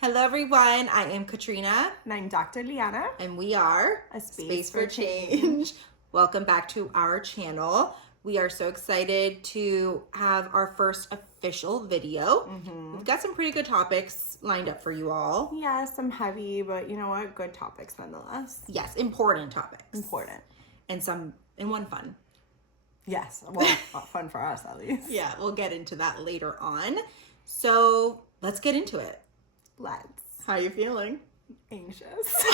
Hello everyone, I am Katrina. And I'm Dr. Liana. And we are A Space for Change. Welcome back to our channel. We are so excited to have our first official video. We've got some pretty good topics lined up for you all. Yeah, some heavy, but you know what? Good topics nonetheless. Yes, important topics. Important. And one fun. Yes, well, fun for us at least. Yeah, we'll get into that later on. So let's get into it. Let's. How are you feeling? Anxious.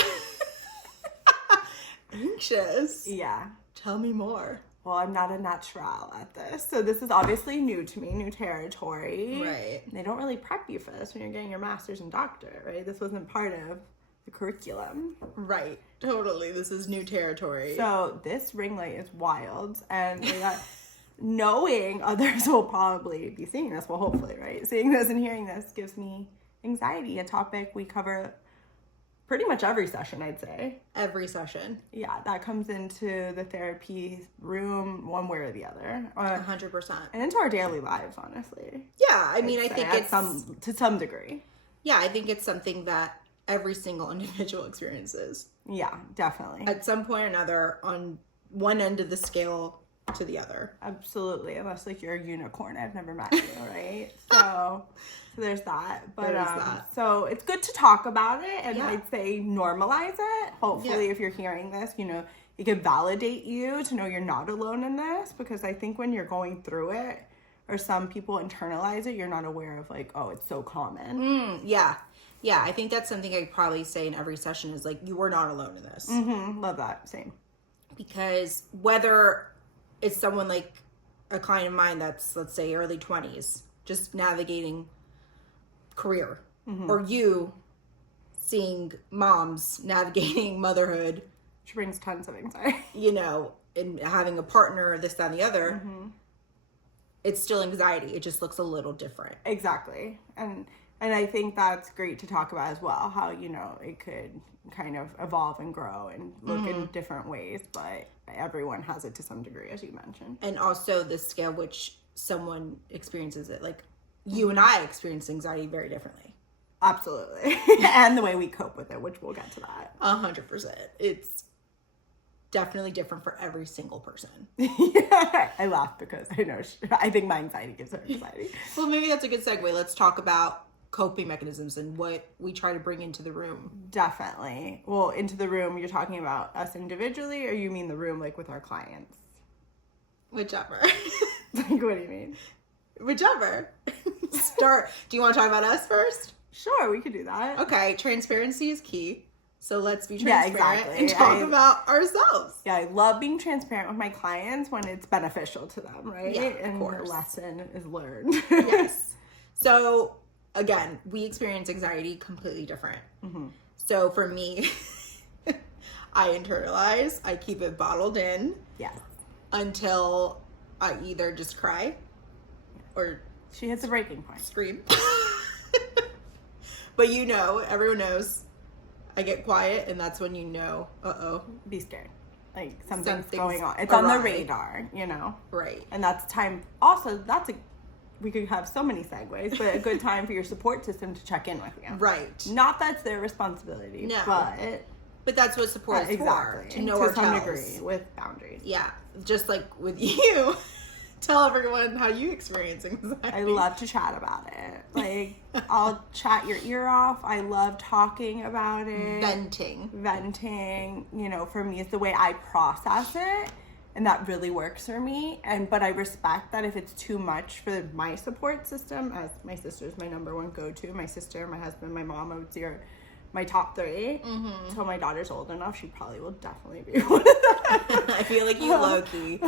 Anxious? Yeah. Tell me more. Well, I'm not a natural at this. So this is obviously new to me, new territory. Right. They don't really prep you for this when you're getting your master's and doctorate, right? This wasn't part of the curriculum. Right. Totally. This is new territory. So this ring light is wild. And knowing others will probably be seeing this, well, hopefully, right? Seeing this and hearing this gives me anxiety, a topic we cover pretty much every session, I'd say. Every session. Yeah, that comes into the therapy room one way or the other. 100%. And into our daily lives, honestly. Yeah, I mean, I think it's to some degree. Yeah, I think it's something that every single individual experiences. Yeah, definitely. At some point or another, on one end of the scale to the other. Absolutely, unless like you're a unicorn. I've never met you, right? So there's that. But There's that. So it's good to talk about it, and Yeah. I'd say normalize it. Hopefully, Yeah. if you're hearing this, it could validate you to know you're not alone in this, because I think when you're going through it, or some people internalize it, you're not aware of like, oh, it's so common. Yeah. Yeah, I think that's something I probably say in every session is like, you are not alone in this. Love that. Same. Because whether it's someone like a client of mine that's, let's say, early 20s, just navigating career, or you seeing moms navigating motherhood, Which brings tons of anxiety. and having a partner, this, that, and the other, it's still anxiety. It just looks a little different. Exactly. And I think that's great to talk about as well, how, it could kind of evolve and grow and look in different ways, but everyone has it to some degree, as you mentioned. And also the scale which someone experiences it. Like, you and I experience anxiety very differently. Absolutely. And the way we cope with it, which we'll get to that. 100%. It's definitely different for every single person. Yeah. I laugh because I think my anxiety gives her anxiety. Well, maybe that's a good segue. Let's talk about coping mechanisms and what we try to bring into the room. Definitely. Well, into the room, you're talking about us individually, or you mean the room like with our clients? Whichever. Like, what do you mean? Whichever. Start. Do you want to talk about us first? Sure, we could do that. Okay, transparency is key. So let's be transparent exactly. and talk about ourselves. Yeah, I love being transparent with my clients when it's beneficial to them, right? Yeah, of course. And the lesson is learned. Yes. So, again, we experience anxiety completely different. So for me, I internalize, I keep it bottled in. Yes. Until I either just cry or She hits a breaking point. scream. But everyone knows I get quiet, and that's when Be scared. Like something's Something's going on. It's on the awry. radar, Right. And that's time. Also, we could have so many segues, but a good time for your support system to check in with you. Right. Not that's their responsibility, No. but that's what support is exactly. for. To know to some ourselves. degree with boundaries. Yeah. Just like with you. Tell everyone how you experience anxiety. I love to chat about it. Like, I'll chat your ear off. I love talking about it. Venting. For me, it's the way I process it. And that really works for me. But I respect that if it's too much for my support system, as my sister's my number one go-to. My sister, my husband, my mom, I would say are my top three. Until my daughter's old enough, she probably will definitely be one of them. I feel like you low-key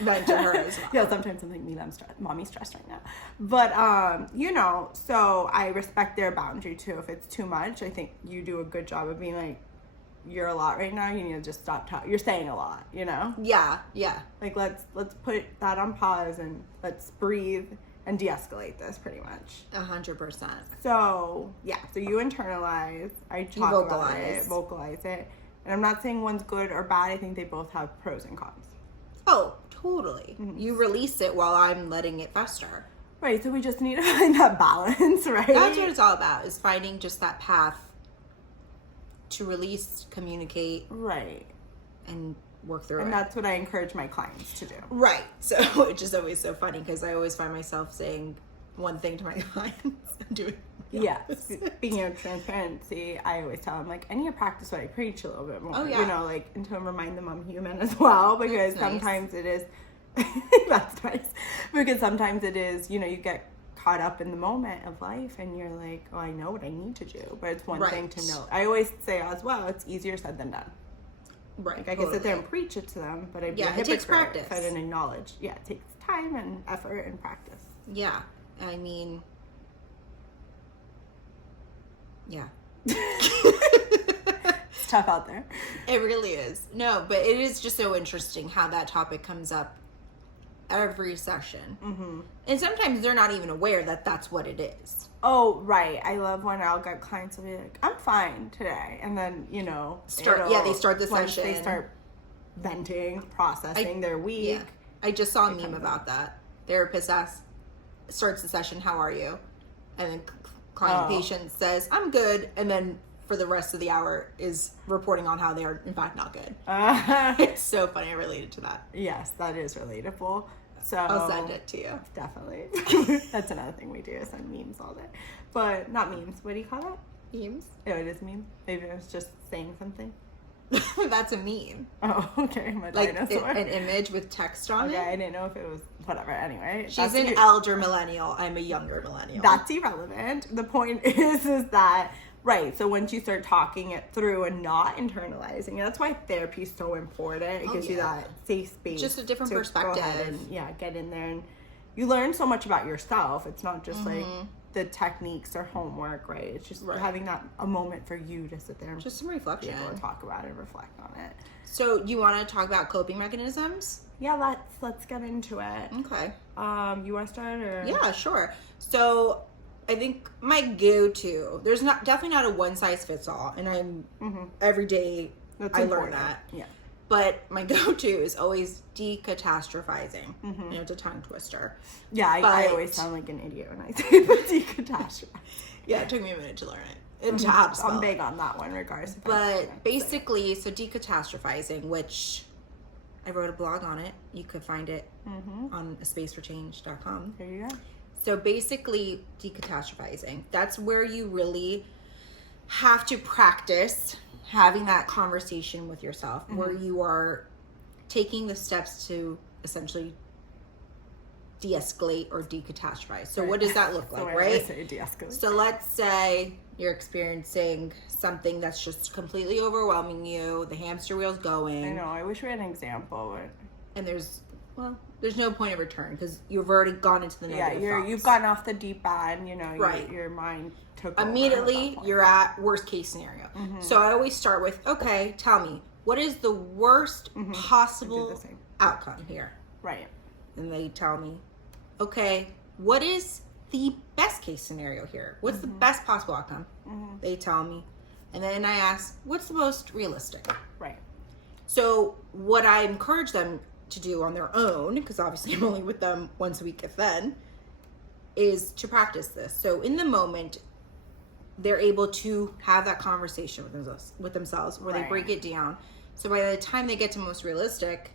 vent to her as well. Yeah, sometimes I'm like, mommy's stressed right now. But, so I respect their boundary too. If it's too much, I think you do a good job of being like, you're a lot right now, you need to just stop talking. You're saying a lot, Yeah. Like, let's put that on pause and let's breathe and de-escalate this pretty much. 100%. So, yeah. So you internalize. I talk about it, vocalize it. And I'm not saying one's good or bad. I think they both have pros and cons. Oh, totally. You release it while I'm letting it fester. Right, so we just need to find that balance, right? That's what it's all about, is finding just that path to release, communicate, right, and work through and it. that's what I encourage my clients to do. Right. So, which is always so funny because I always find myself saying one thing to my clients and doing Yes. Speaking of transparency, I always tell them, like, I need to practice what I preach a little bit more. Oh, yeah. You know, like, and to remind them I'm human as well, because That's nice. Sometimes it is, that's nice, because sometimes it is, you know, you get caught up in the moment of life and you're like, oh, I know what I need to do, but it's one thing to know. I always say as well, it's easier said than done. Right. Like, I can sit there and preach it to them, but I'd be a it hypocrite takes practice. if I didn't acknowledge. Yeah, it takes time and effort and practice. Yeah. I mean, yeah. It's tough out there. It really is. No, but it is just so interesting how that topic comes up every session. Mm-hmm. And sometimes they're not even aware that that's what it is. Oh, right. I love when I'll get clients will be like, I'm fine today. And then, you know, they start the once session. they start venting, processing their week. Yeah. I just saw a meme about that. Therapist starts the session, how are you? And then client patient says, I'm good. And then for the rest of the hour is reporting on how they are in fact not good. It's so funny. I related to that. Yes, that is relatable. So I'll send it to you. Definitely. That's another thing we do, is send memes all day. But not memes. What do you call that? Memes? Oh, it is meme? Maybe it was just saying something. That's a meme. Oh, okay. My Like dinosaur. an image with text on Okay, it. I didn't know if it was whatever. Anyway, She's an elder millennial. I'm a younger millennial. That's irrelevant. The point is that, right, so once you start talking it through and not internalizing it, that's why therapy is so important. It gives you that safe space. Just a different to perspective. Go ahead and, get in there, and you learn so much about yourself. It's not just like the techniques or homework, right? It's just having a moment for you to sit there and just some reflection. Be able to talk about it and reflect on it. So you want to talk about coping mechanisms? Yeah, let's get into it. Okay. You want to start, or? Yeah, sure. So I think my go-to, there's definitely not a one size fits all, and I'm every day I learn that. Yeah. But my go-to is always decatastrophizing. You know, it's a tongue twister. Yeah, I always sound like an idiot when I say decatastrophize. Yeah, it took me a minute to learn it. And to how to spell I'm big on that one, regardless. But basically, so decatastrophizing, which I wrote a blog on it. You could find it on aspaceforchange.com. There you go. So basically, decatastrophizing, that's where you really have to practice having that conversation with yourself, where you are taking the steps to essentially de-escalate or decatastrophize. So what does that look like, right? I say de-escalate. So let's say you're experiencing something that's just completely overwhelming you, the hamster wheel's going. I know, I wish we had an example. But... And there's no point of return because you've already gone into the negative thoughts. You've gotten off the deep end, you know, right. your mind took immediately you're at worst case scenario. So I always start with, okay, tell me, what is the worst possible outcome here? Right. And they tell me, okay, what is the best case scenario here? What's the best possible outcome? They tell me. And then I ask, what's the most realistic? Right. So what I encourage them to do on their own, because obviously I'm only with them once a week if then, is to practice this. So in the moment, they're able to have that conversation with themselves where they break it down. So by the time they get to most realistic,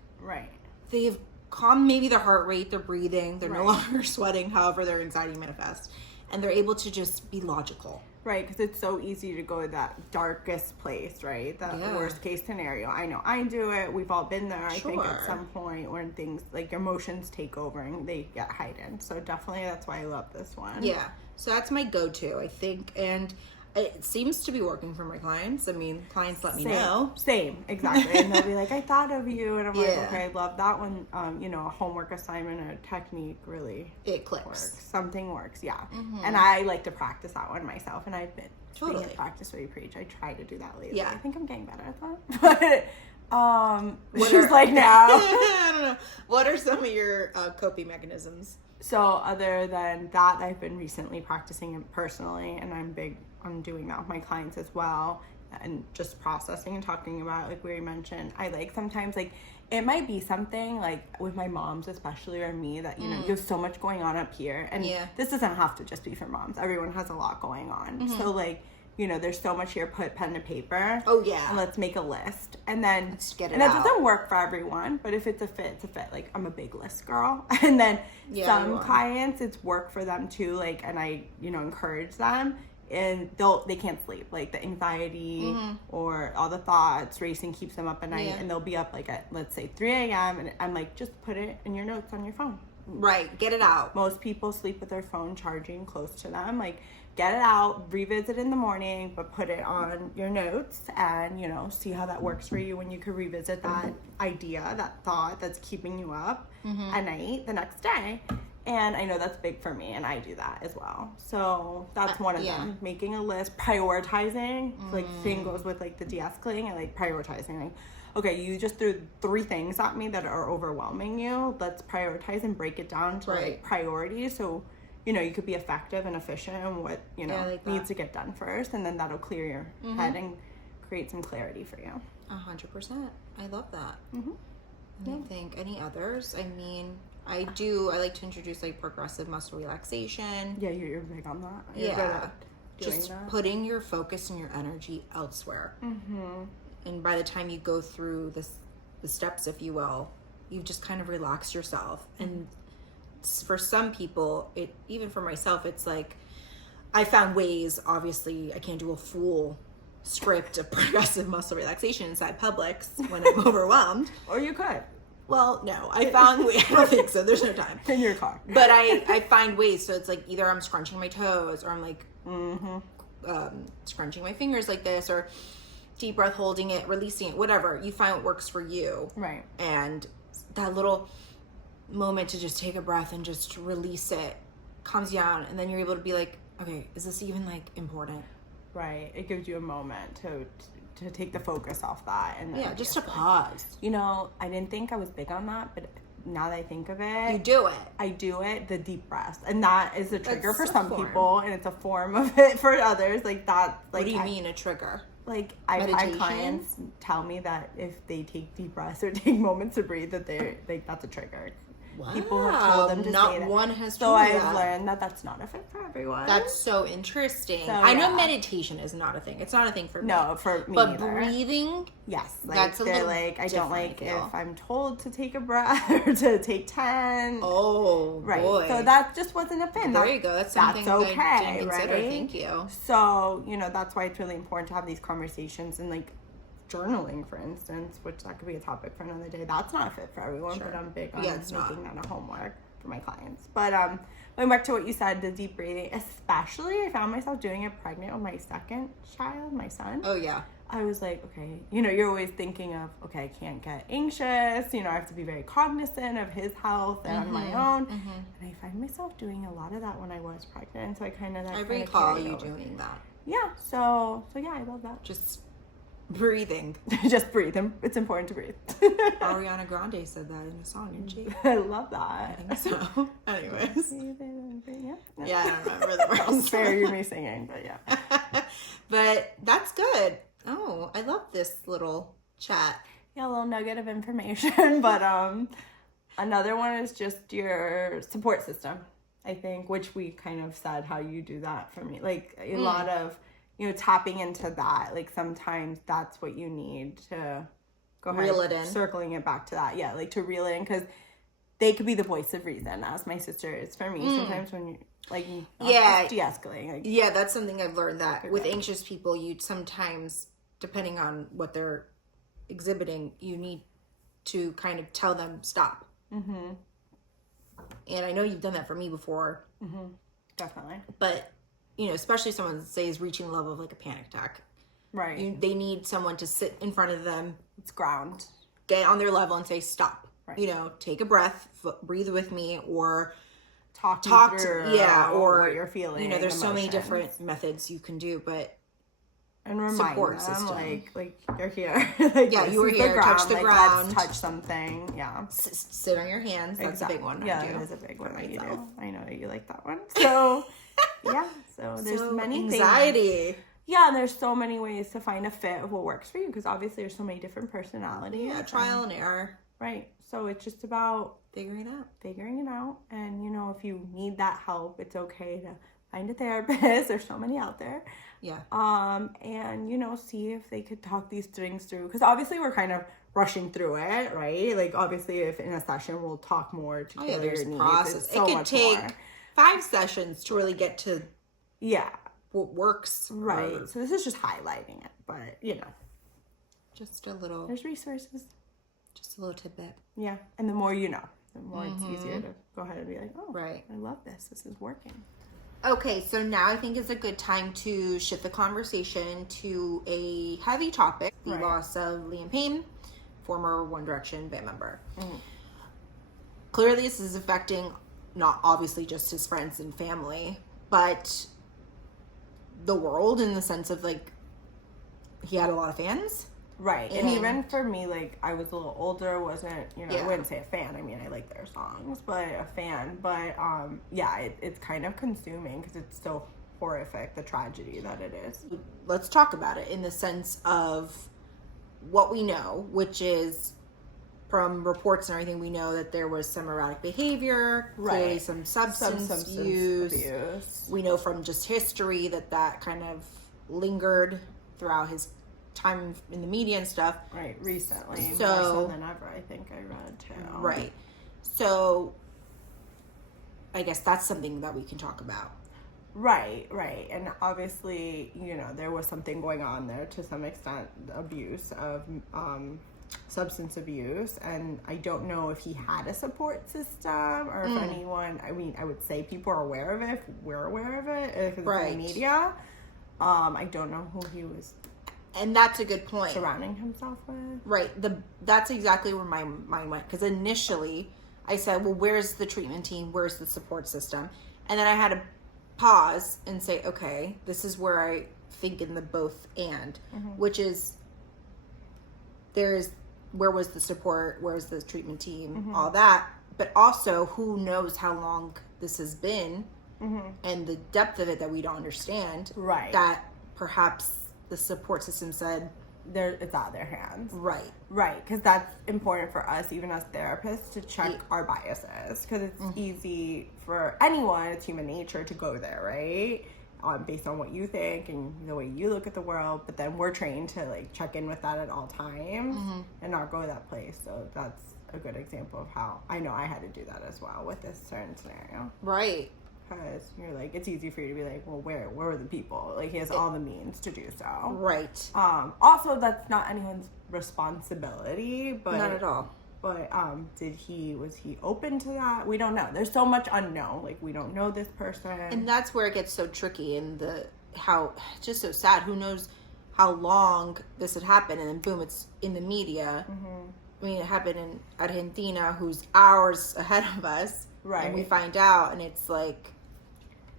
they have calmed maybe their heart rate, their breathing, they're no longer sweating, however their anxiety manifests, and they're able to just be logical. Right, because it's so easy to go to that darkest place, right? That worst case scenario. I know I do it. We've all been there, I think, at some point when things, like, emotions take over and they get heightened. So definitely that's why I love this one. Yeah. So that's my go-to, I think. And it seems to be working for my clients. I mean, clients let me know. Same, exactly. And they'll be like, I thought of you. And I'm like, okay, I love that one. You know, a homework assignment or a technique really it clicks. Works. Something works, yeah. And I like to practice that one myself. And I've been totally practice what you preach. I try to do that lately. Yeah. I think I'm getting better at that. But she's like, now. I don't know. What are some of your coping mechanisms? So other than that, I've been recently practicing it personally, and I'm big on doing that with my clients as well, and just processing and talking about, like we mentioned, I like sometimes, like, it might be something like with my moms especially, or me, that you know, you have so much going on up here, and this doesn't have to just be for moms. Everyone has a lot going on. So like, you know, there's so much here, put pen to paper. Oh yeah. And let's make a list. And then let's get it and out. That doesn't work for everyone, but if it's a fit, it's a fit. Like, I'm a big list girl. And then some clients, it's work for them too, like, and I, you know, encourage them, and they can't sleep, like the anxiety or all the thoughts racing keeps them up at night, and they'll be up like at, let's say, 3 a.m. and I'm like, just put it in your notes on your phone. Right, get it out. Most people sleep with their phone charging close to them. Like, get it out, revisit in the morning, but put it on your notes, and, you know, see how that works for you when you could revisit that idea, that thought that's keeping you up at night the next day. And I know that's big for me, and I do that as well. So that's one of them. Making a list, prioritizing, like, same goes with like the de-escalating, and like prioritizing, like, okay, you just threw 3 things at me that are overwhelming you. Let's prioritize and break it down to like priorities. So, you know, you could be effective and efficient in what, you know, like needs to get done first. And then that'll clear your head and create some clarity for you. 100%. I love that. I think any others? I mean, I like to introduce like progressive muscle relaxation. Yeah, you're big on that. You're good at doing just that. Putting your focus and your energy elsewhere. And by the time you go through the steps, if you will, you just kind of relax yourself. And for some people, even for myself, it's like, I found ways, obviously I can't do a full script of progressive muscle relaxation inside Publix when I'm overwhelmed. Or you could. Well, no, I found I don't think so. There's no time. In your car. But I find ways. So it's like either I'm scrunching my toes, or I'm like scrunching my fingers like this, or deep breath, holding it, releasing it, whatever. You find what works for you. Right. And that little moment to just take a breath and just release it calms you down. And then you're able to be like, okay, is this even like important? Right. It gives you a moment to take the focus off that. And then just to pause. You know, I didn't think I was big on that, but now that I think of it, you do it. I do it, the deep breath. And that is a trigger for some people, and it's a form of it for others. Like that. Like, what do you mean a trigger? Like, I find clients tell me that if they take deep breaths or take moments to breathe, that they're like, that's a trigger. Wow. People have told them to not say that. One has so told me I've that. learned that that's not a fit for everyone. That's so interesting. So, I know meditation is not a thing. It's not a thing for me. No, for me but either. Breathing, yes, like, that's a little like, I don't like different, if I'm told to take a breath or to take 10. Oh, right. boy. So that just wasn't a fit. There you go. That's something okay, that I didn't consider. right? Thank you. So, you know, that's why it's really important to have these conversations, and like journaling, for instance, which that could be a topic for another day. That's not a fit for everyone, but I'm big on making that a homework for my clients. But going back to what you said, the deep breathing, especially I found myself doing it pregnant with my second child, my son. Oh yeah. I was like, okay, you know, you're always thinking of, okay, I can't get anxious, you know, I have to be very cognizant of his health and on my own. And I find myself doing a lot of that when I was pregnant. So I recall you doing that. Yeah. So yeah, I love that. Just breathing. Just breathe. It's important to breathe. Ariana Grande said that in a song, didn't she? I love that. I think so. Anyways. Yeah, I don't remember the words. I'll spare you me singing, but yeah. But that's good. Oh, I love this little chat. Yeah, a little nugget of information. But another one is just your support system, I think, which we kind of said how you do that for me. Like a lot of, you know, tapping into that. Like sometimes that's what you need to go ahead. Reel it in. Circling it back to that. Yeah, like to reel it in, because they could be the voice of reason, as my sister is for me. Sometimes when you like, de-escalating. Like, yeah, that's something I've learned, that with anxious people, you sometimes, depending on what they're exhibiting, you need to kind of tell them stop. And I know you've done that for me before. Definitely. But, you know, especially someone, say, is reaching the level of like a panic attack. Right. They need someone to sit in front of them. It's ground. Get on their level and say stop. Right. You know, take a breath, breathe with me, or talk through, or what you're feeling. You know, there's so many different methods you can do, but and remind support them, system. like you're here. Like, yeah, you were here. Touch the ground. Let's touch something. Yeah. Sit on your hands. That's a big one. Yeah, that is a big one that you do. I know that you like that one. So yeah. So there's many anxiety. things. Yeah, and there's so many ways to find a fit of what works for you, because obviously there's so many different personalities. Yeah, trial and error. Right. So it's just about figuring it out. And, if you need that help, it's okay to find a therapist. There's so many out there. Yeah. And, see if they could talk these things through. Because obviously we're kind of rushing through it, right? Like, obviously, if in a session we'll talk more to your needs. Process. It could take 5 sessions to really get to what works. Right. So this is just highlighting it. But, just a little. There's resources. Just a little tidbit. Yeah. And the more you know, the more it's easier to go ahead and be like, oh, right. I love this. This is working. Okay, so now I think is a good time to shift the conversation to a heavy topic, the loss of Liam Payne, former One Direction band member. Clearly, this is affecting not obviously just his friends and family, but the world in the sense of, like, he had a lot of fans. Right. And even for me, like, I was a little older, wasn't, I wouldn't say a fan. I mean, I like their songs, but a fan. But, it's kind of consuming because it's so horrific, the tragedy that it is. Let's talk about it in the sense of what we know, which is from reports and everything, we know that there was some erratic behavior, clearly some substance abuse. We know from just history that kind of lingered throughout his time in the media and stuff. Right, recently. So, more so than ever, I think I read too. Right. So, I guess that's something that we can talk about. Right. And obviously, there was something going on there to some extent, abuse of substance abuse. And I don't know if he had a support system or if anyone, I would say people are aware of it, if we're aware of it, if it's in the media. I don't know who he was. And that's a good point. Surrounding himself with. Right. That's exactly where my mind went. Because initially I said, well, where's the treatment team? Where's the support system? And then I had to pause and say, okay, this is where I think in the both and, which is where was the support? Where's the treatment team? All that. But also, who knows how long this has been and the depth of it that we don't understand. Right. That perhaps the support system said it's out of their hands. Right. Because that's important for us, even as therapists, to check our biases. Because it's easy for anyone, it's human nature, to go there, right? Based on what you think and the way you look at the world. But then we're trained to, like, check in with that at all times and not go to that place. So that's a good example of how I know I had to do that as well with this certain scenario. Right. Because you're like, it's easy for you to be like, well, where are the people? Like, he has all the means to do so. Right. Also, that's not anyone's responsibility, but not at all. But was he open to that? We don't know. There's so much unknown. Like, we don't know this person. And that's where it gets so tricky and how it's just so sad. Who knows how long this had happened, and then boom, it's in the media. I mean, it happened in Argentina, who's hours ahead of us. Right. And we find out, and it's like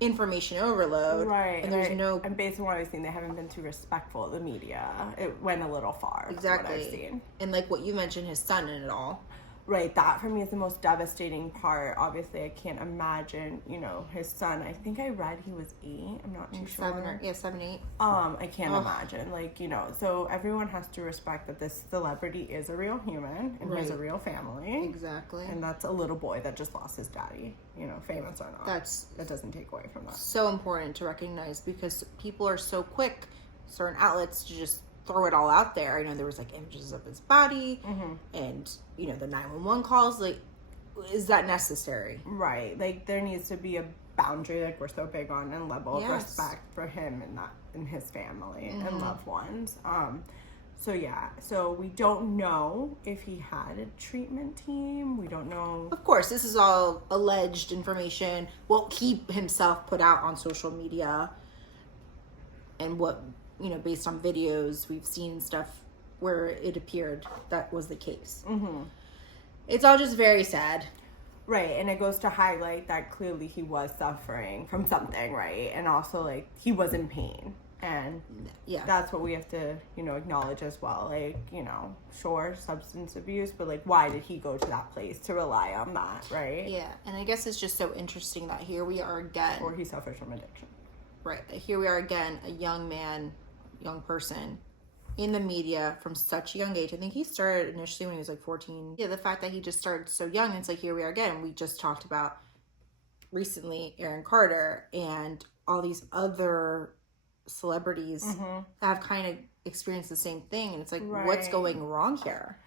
information overload. Right. And there's no... And based on what I've seen, they haven't been too respectful of the media. It went a little far. Exactly. What I've seen. And like what you mentioned, his son in it all. Right, that for me is the most devastating part. Obviously, I can't imagine, his son. I think I read he was 8. I'm not too sure. 7, 8. I can't imagine. Like, so everyone has to respect that this celebrity is a real human and has a real family. Exactly. And that's a little boy that just lost his daddy, famous or not. That doesn't take away from that. So important to recognize because people are so quick, certain outlets, to just throw it all out there. I know there was like images of his body and the 911 calls. Like, is that necessary? Right. Like, there needs to be a boundary, like we're so big on, and level of respect for him and his family and loved ones. So we don't know if he had a treatment team. We don't know. Of course, this is all alleged information. What he himself put out on social media and what based on videos we've seen stuff where it appeared that was the case. It's all just very sad. Right, and it goes to highlight that clearly he was suffering from something, right? And also, like, he was in pain. And that's what we have to, acknowledge as well. Like, sure, substance abuse, but, like, why did he go to that place to rely on that, right? Yeah, and I guess it's just so interesting that here we are again. Or he suffers from addiction. Right, here we are again, a young person in the media from such a young age. I think he started initially when he was like 14. Yeah, the fact that he just started so young, it's like here we are again. We just talked about recently Aaron Carter and all these other celebrities that have kind of experienced the same thing. And it's like, what's going wrong here?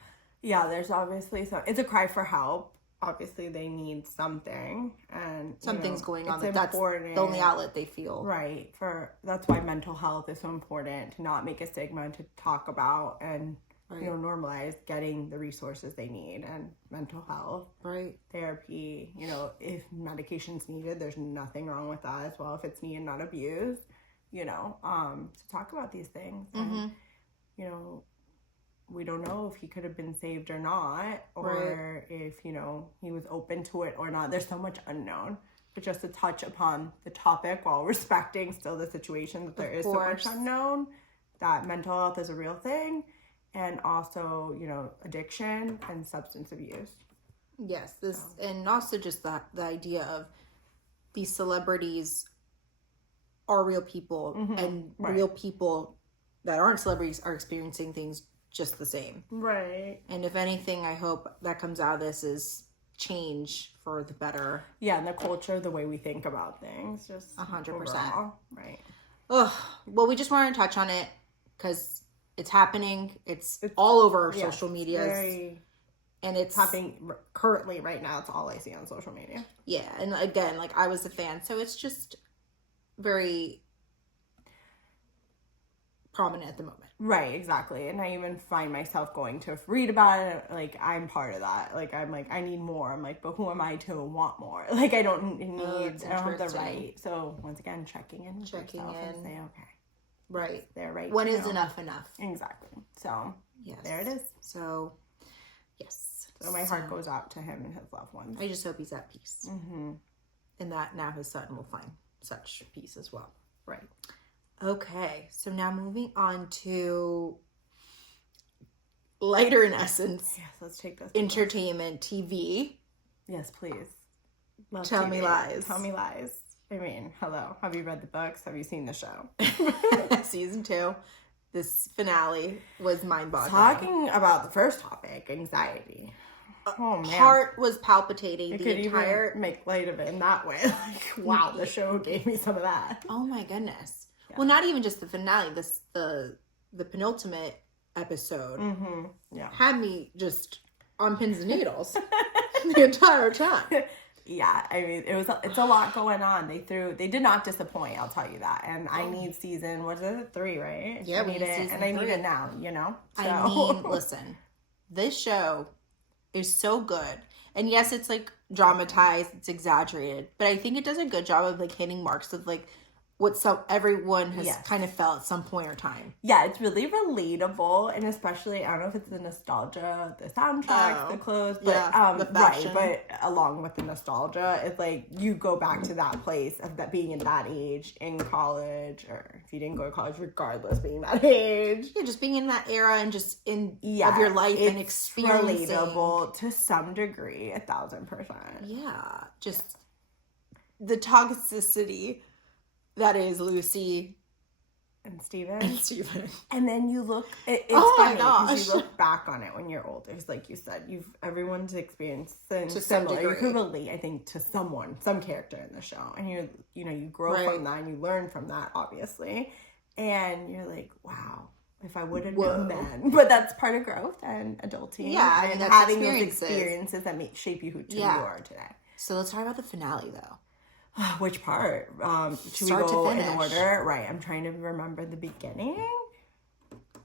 Yeah, there's obviously it's a cry for help. Obviously, they need something, and something's going on. That's the only outlet they feel. Right. That's why mental health is so important, to not make a stigma, to talk about and normalize getting the resources they need, and mental health, therapy. If medication's needed, there's nothing wrong with that as well. If it's needed, not abused. To talk about these things, and we don't know if he could have been saved or not, or if, he was open to it or not. There's so much unknown. But just to touch upon the topic while respecting still the situation, that there is so much unknown, that mental health is a real thing, and also, addiction and substance abuse. Yes, and also just the idea of these celebrities are real people, and real people that aren't celebrities are experiencing things just the same. Right. And if anything, I hope that comes out of this is change for the better. Yeah, and the culture, the way we think about things, just 100%. Right. Ugh. Well, we just wanted to touch on it because it's happening. It's all over social media. And it's happening currently right now. It's all I see on social media. Yeah, and again, like, I was a fan, so it's just very prominent at the moment. Right, exactly. And I even find myself going to read about it. Like, I'm part of that. Like, I'm like, I need more. I'm like, but who am I to want more? Like, I don't need, I don't have the right. So, once again, checking in with yourself and say, okay. Right. They're right. When is enough enough? Exactly. So, yes. There it is. So, yes. So, my heart goes out to him and his loved ones. I just hope he's at peace. And that now his son will find such peace as well. Right. Okay, so now moving on to lighter in essence. Yes, let's take this. Entertainment TV. Yes, please. Tell me lies. Tell me lies. I mean, hello. Have you read the books? Have you seen the show? Season 2. This finale was mind-boggling. Talking about the first topic, anxiety. Oh man, heart was palpitating. You could even make light of it in that way. Like, wow, the show gave me some of that. Oh my goodness. Yeah. Well, not even just the finale. The penultimate episode had me just on pins and needles the entire time. Yeah, I mean, it's a lot going on. They did not disappoint, I'll tell you that. And I need season, what is it, 3, right? Yeah, we need it, and I need it now, So. I mean, listen, this show is so good. And yes, it's like dramatized, it's exaggerated, but I think it does a good job of like hitting marks of like what everyone has kind of felt at some point or time. Yeah, it's really relatable, and especially, I don't know if it's the nostalgia, the soundtrack, the clothes, but the fashion. Right, but along with the nostalgia, it's like you go back to that place of that being in that age in college, or if you didn't go to college, regardless, being that age. Yeah, just being in that era and just of your life and experiencing. Relatable to some degree, 1,000%. Yeah, just the toxicity that is Lucy and Steven. And then you look, it's funny because you look back on it when you're older. It's like you said, everyone's experienced to similar. You can relate, I think, to some character in the show. And you grow from that and you learn from that, obviously. And you're like, wow, if I would have known then. But that's part of growth and adulting. Yeah, and having those experiences that shape you who you are today. So let's talk about the finale, though. Which part? Should we go in order? Right. I'm trying to remember the beginning.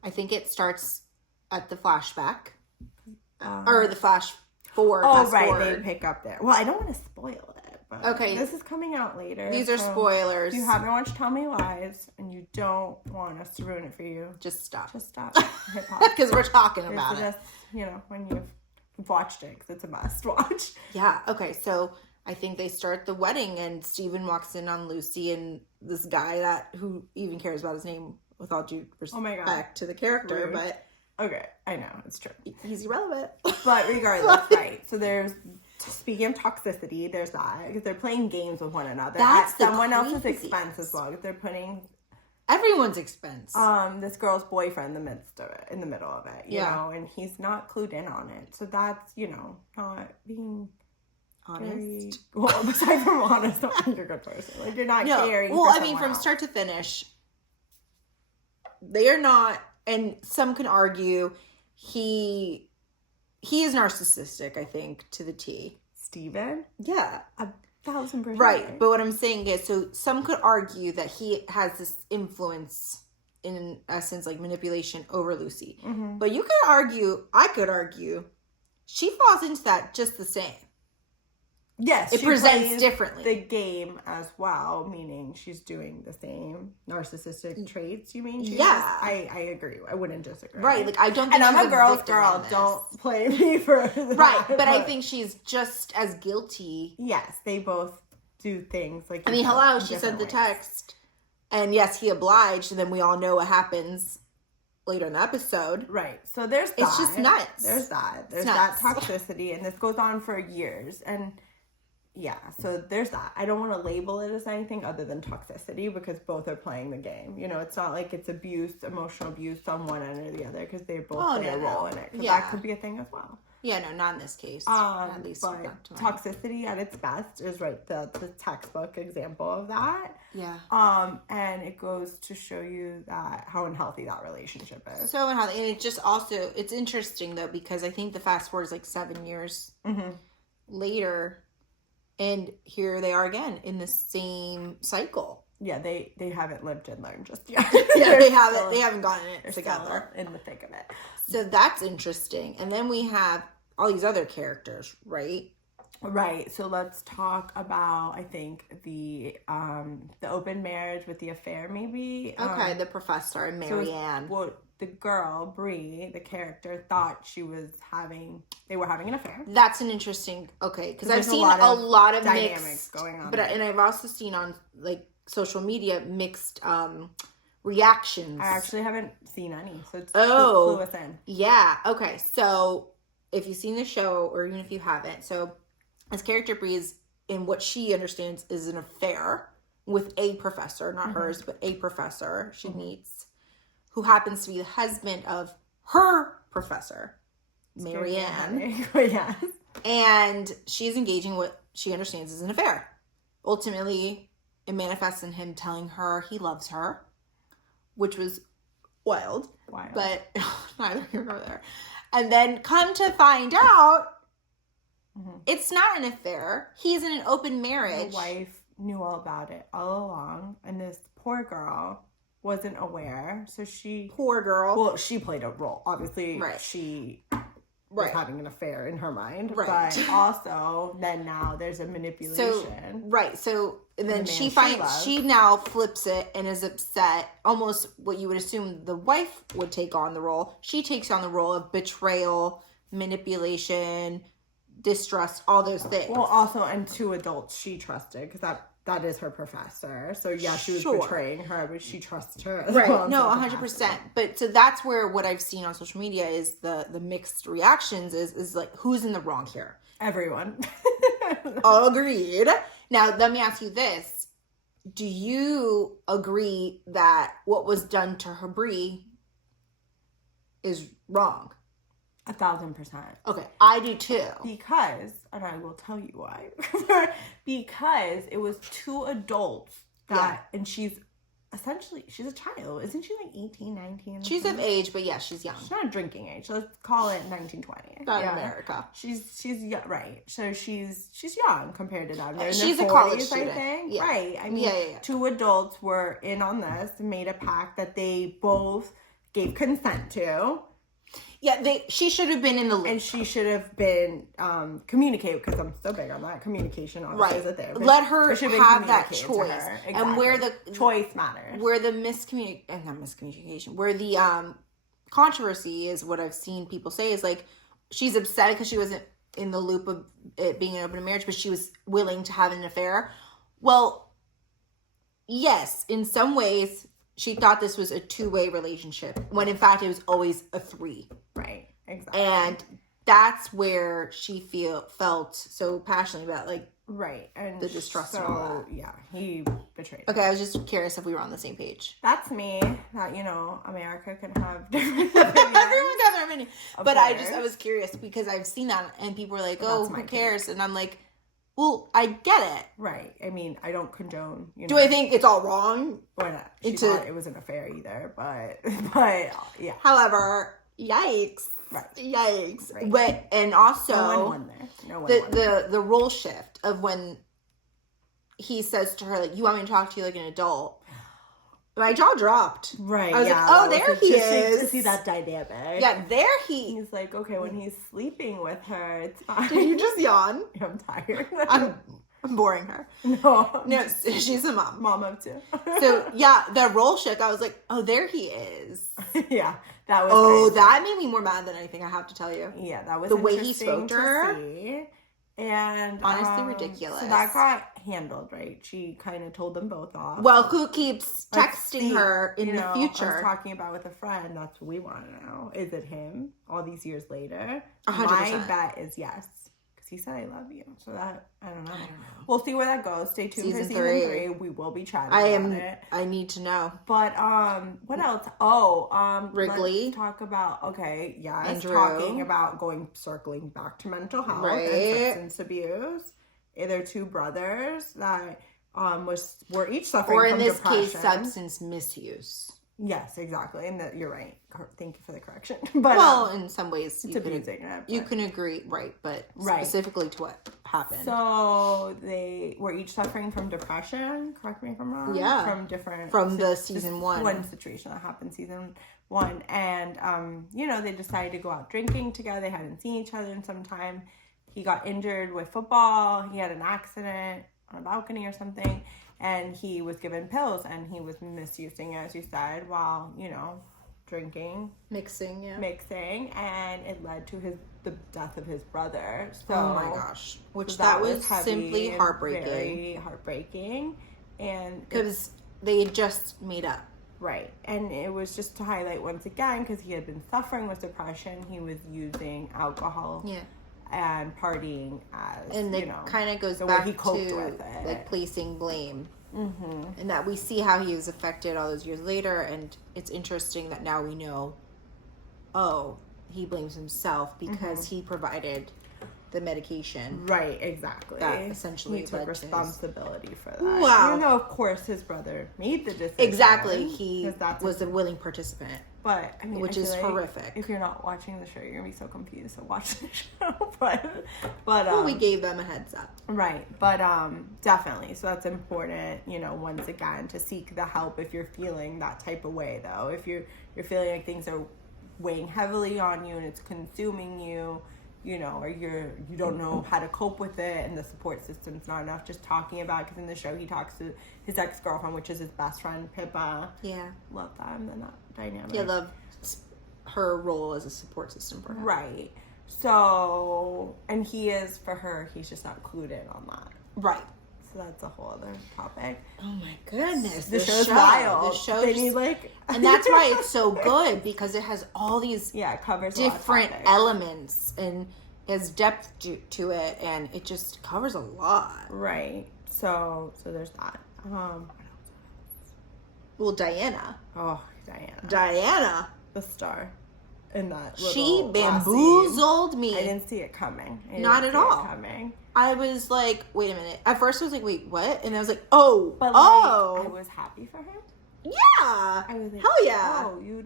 I think it starts at the flashback. Or the flash forward. They pick up there. Well, I don't want to spoil it. But okay. This is coming out later. These are spoilers. If you haven't watched Tell Me Lies and you don't want us to ruin it for you, just stop. Hit pause. Because we're talking about it. When you've watched it, because it's a must watch. Yeah. Okay. So I think they start the wedding and Steven walks in on Lucy and this guy who even cares about his name with all due respect to the character. Rude. But okay, I know, it's true. He's irrelevant. But regardless, right. So there's, speaking of toxicity, there's that. Because they're playing games with one another. That's at someone else's expense as well. If they're putting everyone's expense. This girl's boyfriend in the middle of it, you know, and he's not clued in on it. So that's, you know, not being honest. Well, aside from honest, not being a good person. Like, you're not caring. Well, I mean, from start to finish, they are not, and some can argue he is narcissistic, I think, to the T. Steven? Yeah. 1,000%. Right. But what I'm saying is, so some could argue that he has this influence, in essence, like manipulation over Lucy. Mm-hmm. But you could argue, I could argue, she falls into that just the same. Yes, it presents differently. The game as well, meaning she's doing the same narcissistic traits. You mean? I agree. I wouldn't disagree. Right, like I don't. Think and I'm a girl's girl. Don't play me for that. Right, but I think she's just as guilty. Yes, they both do things like. I mean, hello. She sent the text, and yes, he obliged. And then we all know what happens later in the episode. Right. So there's that. It's just nuts. There's that. There's that toxicity, and this goes on for years, and. Yeah, so there's that. I don't want to label it as anything other than toxicity because both are playing the game. You know, it's not like it's abuse, emotional abuse on one end or the other because they both play a role in it. Yeah. That could be a thing as well. Yeah, no, not in this case. At least but toxicity at its best is the textbook example of that. Yeah. And it goes to show you that how unhealthy that relationship is. So unhealthy. And it just also, it's interesting though because I think the fast forward is like 7 years later. And here they are again in the same cycle. Yeah, they haven't lived and learned just yet. Yeah, they haven't gotten it together. In the thick of it. So that's interesting. And then we have all these other characters, right? Right. So let's talk about I think the open marriage with the affair maybe. Okay, the professor and Marianne. So the girl, Bree, the character, thought they were having an affair. That's an interesting, because I've seen a lot of dynamics mixed, going on. And I've also seen on, like, social media mixed reactions. I actually haven't seen any, so it's clue us in. Yeah, okay. So, if you've seen the show, or even if you haven't, so, this character, Bree, is in what she understands is an affair with a professor, not hers, but a professor she meets, who happens to be the husband of her professor, Marianne. Yes. And she's engaging what she understands is an affair. Ultimately, it manifests in him telling her he loves her, which was wild. But neither here nor there. And then come to find out, it's not an affair. He's in an open marriage. The wife knew all about it all along. And this poor girl wasn't aware, so poor girl. Well, she played a role. Obviously, she was having an affair in her mind, but also then now there's a manipulation. So then she now flips it and is upset. Almost what you would assume the wife would take on the role. She takes on the role of betrayal, manipulation, distrust, all those things. Well, also, and 2 adults she trusted because that is her professor. So yeah, she was betraying her, but she trusts her as well. No, 100%. But so that's where what I've seen on social media is the mixed reactions is like, who's in the wrong here? Everyone. Agreed. Now, let me ask you this. Do you agree that what was done to her, Bree, is wrong? 1,000%. Okay, I do too. Because, and I will tell you why. Because it was 2 adults and she's a child. Isn't she like 18, 19? She's of age, but she's young. She's not drinking age. So let's call it 1920. Not America. She's young, right. So she's young compared to them. They're she's in their 40s, a college student. I think. Yeah. Right. I mean, 2 adults were in on this and made a pact that they both gave consent to. Yeah, she should have been in the loop. And she should have been communicated, because I'm so big on that. Communication, obviously, is a therapist. Let her have that choice. Exactly. And where the choice matters. Where the miscommunication, where the controversy is, what I've seen people say is like, she's upset because she wasn't in the loop of it being an open marriage, but she was willing to have an affair. Well, yes, in some ways, she thought this was a 2-way relationship, when in fact it was always a 3. Right, exactly. And that's where she felt so passionately about, like, Right. And the distrust and all that. Yeah, he betrayed Okay, her. I was just curious if we were on the same page. That's me. That, America can have different Everyone got their opinion. But course. I was curious because I've seen that and people were like, Well, oh, who cares? And I'm like, well, I get it. Right. I mean, I don't condone, Do I think it's all wrong? Or not. She thought it was an affair either, but yeah. However, yikes. Right. Yikes. Right. But, and also, No one won there. No one won there. the role shift of when he says to her, like, you want me to talk to you like an adult. My jaw dropped. Right. I was like, oh, there he is. To see that dynamic. Yeah, there He's like, okay, when he's sleeping with her, it's fine. Did you just yawn? I'm tired. I'm boring her. No, she's a mom. Mom of two. So, yeah, the role shift, I was like, oh, there he is. Yeah, that was crazy. That made me more mad than anything, I have to tell you. Yeah, that was the way he spoke to her. See. And honestly ridiculous. So that got handled, right? She kind of told them both off. Well, who keeps texting her in the future? I was talking about with a friend. That's what we want to know. Is it him all these years later? 100%. My bet is yes. Because he said, I love you. So that, I don't know. We'll see where that goes. Stay tuned for season 3. We will be chatting about it. I need to know. But, what else? Oh, Wrigley. Let's talk about, Andrew. talking about circling back to mental health and substance abuse. They're two brothers that were each suffering or in from this depression. case, substance misuse. Yes, exactly. And that you're right. Thank you for the correction. But well, in some ways, you can agree, right? But specifically to what happened. So they were each suffering from depression. Correct me if I'm wrong. Yeah, from the season one situation that happened season 1, and they decided to go out drinking together. They hadn't seen each other in some time. He got injured with football. He had an accident on a balcony or something. And he was given pills, and he was misusing, as you said, while, drinking. Mixing, and it led to the death of his brother. So, oh my gosh. Which that was simply heartbreaking. Very heartbreaking. And because they had just made up. Right. And it was just to highlight once again, because he had been suffering with depression, he was using alcohol. Yeah. And partying as, and it kind of goes the back way he coped to with it. like placing blame, and that we see how he was affected all those years later. And it's interesting that now we know, he blames himself because he provided the medication. Right, exactly. That essentially he took responsibility for that. Wow. Even though, of course, his brother made the decision. Exactly, he was a willing participant. But I mean, which is horrific. If you're not watching the show, you're gonna be so confused. So watch the show. but we gave them a heads up, right? But definitely. So that's important. Once again, to seek the help if you're feeling that type of way. Though, if you're feeling like things are weighing heavily on you and it's consuming you, or you don't know how to cope with it, and the support system's not enough. Just talking about, because in the show he talks to his ex-girlfriend, which is his best friend Pippa. Yeah, love them. They're not dynamic. Yeah, love her role as a support system for her. Right. So, and he is for her. He's just not clued in on that. Right. So that's a whole other topic. Oh my goodness, the show's wild. The show, they need and that's why it's so good, because it has all these it covers different elements and has depth to it, and it just covers a lot. Right. So there's that. Well, Diana. Oh, Diana, the star. In that she bamboozled me. I didn't see it coming. Not at all. I was like, wait a minute. At first I was like, wait, what? And I was like, I was happy for him. Yeah. I was like, hell yeah. Oh, you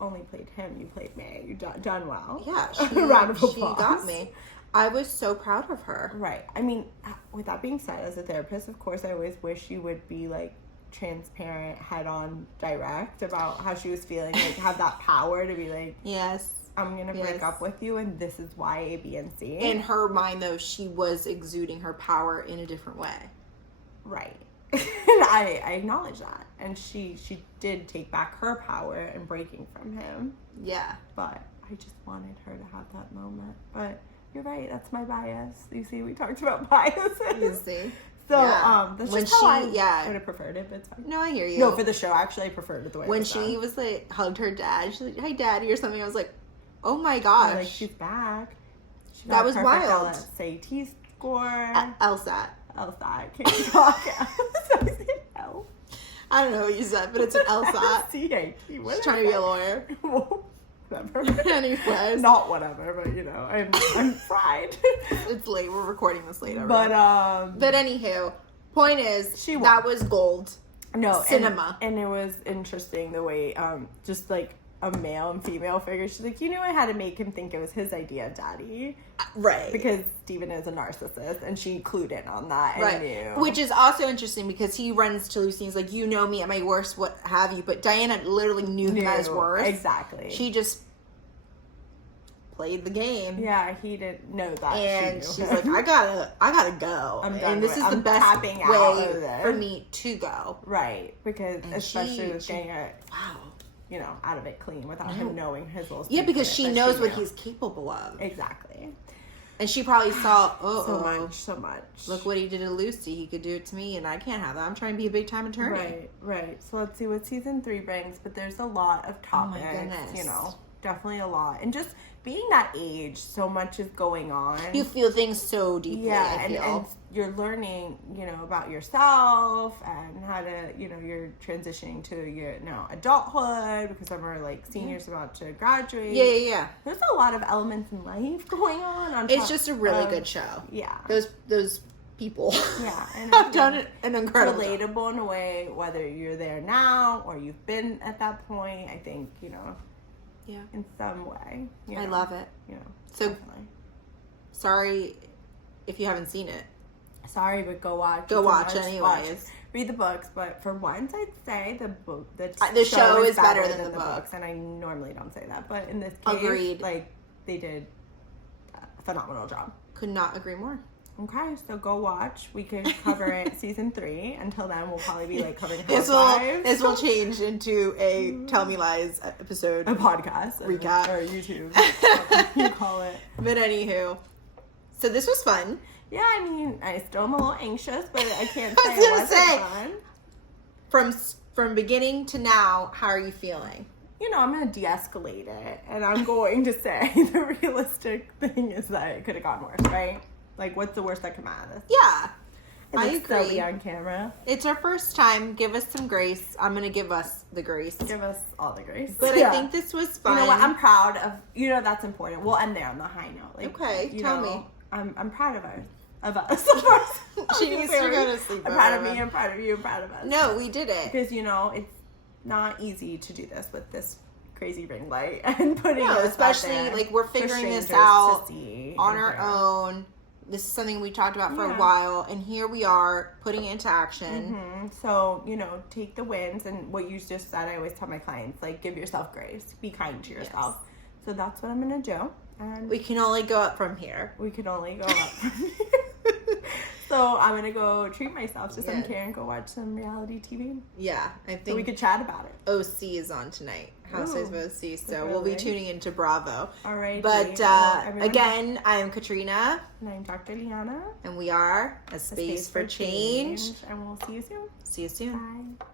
only played him. You played me. You done well. Yeah. Round of applause. She got me. I was so proud of her. Right. I mean, with that being said, as a therapist, of course, I always wish you would be transparent, head on, direct about how she was feeling, have that power to be yes, I'm gonna break up with you, and this is why A, B, and C. In her mind, though, she was exuding her power in a different way. Right. And I acknowledge that, and she did take back her power and breaking from him. Yeah. But I just wanted her to have that moment. But you're right, that's my bias. You see, we talked about biases. You see. So, that's just how I would have preferred it, but it's fine. No, I hear you. No, for the show, actually, I preferred it the way when it was she done. was hugged her dad, she's like, "Hi, Daddy," or something. I was like, "Oh my gosh!" She's back. That was wild. LSAT score. LSAT. LSAT. Can you talk? Did I say L? I don't know what you said, but it's an LSAT. C-A-T. She's trying to be a lawyer. Whatever. Anyways. Not whatever, but I'm fried. It's late. We're recording this late. But anywho, point is, she won. that was gold. No, cinema. And it was interesting the way, just like a male and female figure. She's like, you knew I had to make him think it was his idea, Daddy. Right. Because Steven is a narcissist, and she clued in on that. Right. And knew. Which is also interesting because he runs to Lucy and he's like, you know me at my worst, what have you. But Diana literally knew him at his worst. Exactly. She just played the game. Yeah, he didn't know that. And she's like, I gotta go. I'm done and this with is the I'm best tapping out way of this. for me to go. Right. Because And especially with getting it, wow. out of it clean without him knowing his little Yeah, because secret she that knows what knew. he's capable of. Exactly. And she probably saw, So much. look what he did to Lucy. He could do it to me, and I can't have that. I'm trying to be a big time attorney. Right. So let's see what season 3 brings. But there's a lot of topics. Oh my goodness. Definitely a lot. And just being that age, so much is going on. You feel things so deeply. Yeah, I feel. and you're learning, about yourself and how to, you're transitioning to your now adulthood because some are like seniors about to graduate. Yeah. There's a lot of elements in life going on. It's just a really good show. Yeah. Those people. Yeah, and have done an incredible job. Relatable in a way, whether you're there now or you've been at that point. I think Yeah. in some way. I love it. So definitely. Sorry if you haven't seen it. Sorry, but go watch. Go watch anyways. Read the books, but for once, I'd say the show is better than the books. And I normally don't say that, but in this case, Agreed. They did a phenomenal job. Could not agree more. Okay, so go watch. We could cover it season 3. Until then, we'll probably be covering Housewives. This will change into a Tell Me Lies episode. A podcast. Recap. Or YouTube. You call it. But anywho, so this was fun. Yeah, I still am a little anxious, but I can't say I was it gonna wasn't fun. From beginning to now, how are you feeling? I'm going to de-escalate it, and I'm going to say the realistic thing is that it could have gone worse, right? Like, what's the worst that come out of this? Yeah, I Is it still agree. be on camera? It's our first time. Give us some grace. I'm going to give us the grace. Give us all the grace. But I think this was fun. You know what? I'm proud of, that's important. We'll end there on the high note. Okay, tell me. I'm proud of us. She needs to go to sleep. I'm proud of me. I'm proud of you. I'm proud of us. No, we did it. Because, it's not easy to do this with this crazy ring light and putting No, us out especially there like we're for figuring this strangers out to see on and our hear. own. This is something we talked about for a Yeah. while, and here we are putting it into action. Mm-hmm. So, take the wins, and what you just said, I always tell my clients, like, give yourself grace. Be kind to yourself. Yes. So that's what I'm going to do. And we can only go up from here. We can only go up from here. So I'm going to go treat myself to some care and go watch some reality TV. Yeah, I think. So we could chat about it. OC is on tonight. Housewives of OC. So really? we'll be tuning into Bravo. All right. But again, I am Katrina. And I'm Dr. Liana. And we are A Space for Change. And we'll see you soon. See you soon. Bye.